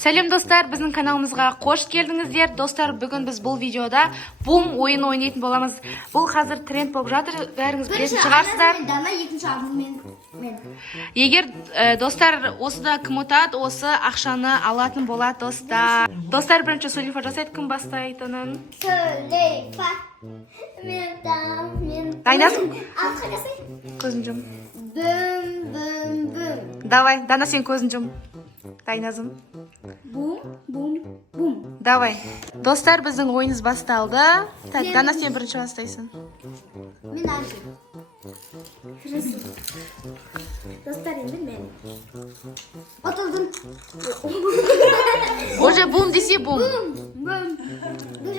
Сәлем достар, біздің каналымызға қош келдіңіздер. Достар, бүгін біз бұл видеода бум ойын ойнайтын боламыз. Бұл қазір тренд болып жатыр, бәріңіз білетін шығарсыздар. Егер достар осыда кім ұтады, осы ақшаны алатын болады достар. Достар, бірінші Сүлейфа жасайды, кім бастайтынын. Сүлейфа. Дайнасың? Көзін жұм. Бум. Давай, Дана, сен көзін жұм. Дайназым. Бум. Давай. Достар, біздің ойыныз басталды. Так, Дана, сен бірінші бастайсың. Мен аршы. Достар, енді мен. Отылдым. Уже бум десе бум. Бум.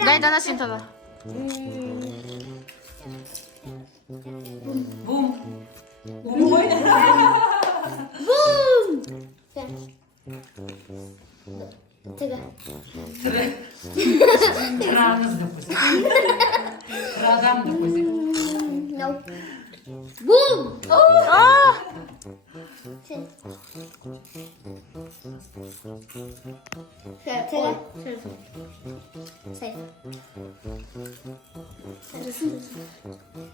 Дай, Дана, сен тала. Бум. Бум. Тега. Краныз допустим. Крадам допустим. No. Бум. Сен. Тега. Сей.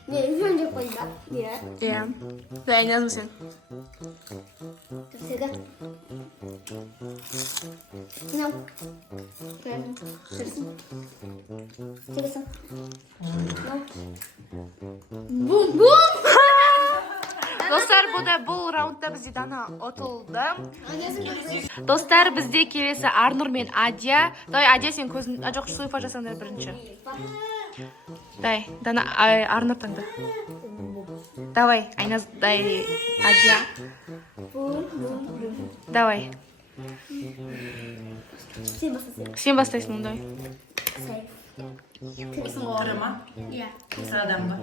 Не, önce koyacağım. Ya. Иә. Дайназым сен. Тега. No. Тегасын. No. Бум. Достар, бұл раундта бізде Дана ұтылды. Достар, бізде келесі Арнұр мен Адия. Дай, Адия, сен көзін... Жоқ, Сүлейфа жасаңдар бірінші. Дай, Дана, Арнұр таңда. Давай, Айназ, дай, Адия. Давай. Сен бастайсың, дай. Sıra Ya. Sıradan mı?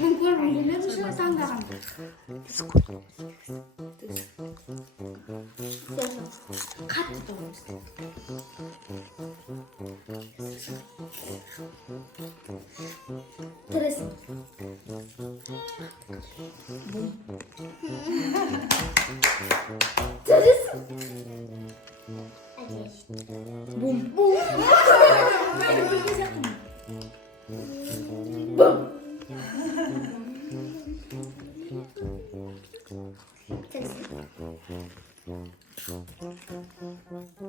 Ne bir şey sanırım. Tres. Tres. Bum. Bum. Bum.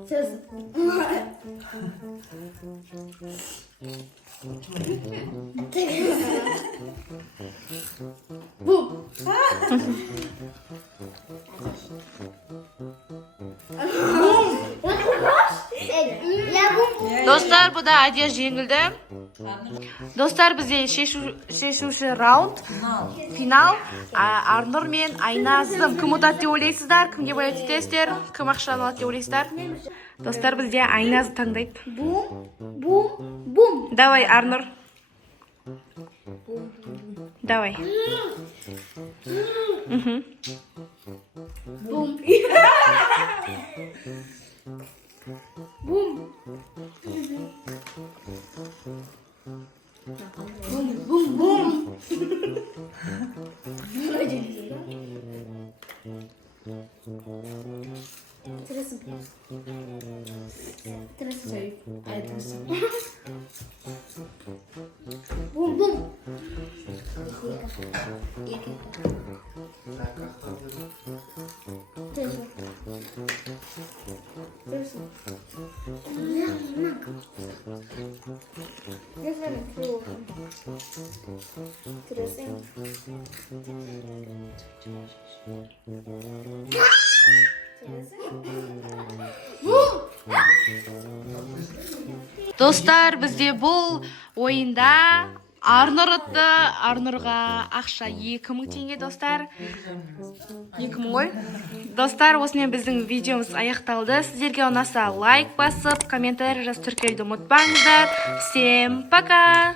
Ses. Bum. Достар, бұда Адия жеңілді. Достар, бізде шешуші раунд. Финал. Арнұр мен Айназым. Кім ұтады деп ойлайсыздар? Кімге бояды етесіздер? Кім ақшаны алады деп ойлайсыздар? Достар, бізде Айназ таңдайды. Бум. Давай, Арнұр. Давай. Бум. Бум. Бум. Бум. Достар, бізде бұл ойында Арнұр ұтты. Арнұрға ақша 2000 теңге, достар. 2000 ғой. Достар, осымен біздің видеомыз аяқталды. Сіздерге ұнаса лайк басып, комментарий жазып түркелеуді ұмытпаңыздар. Всем пока!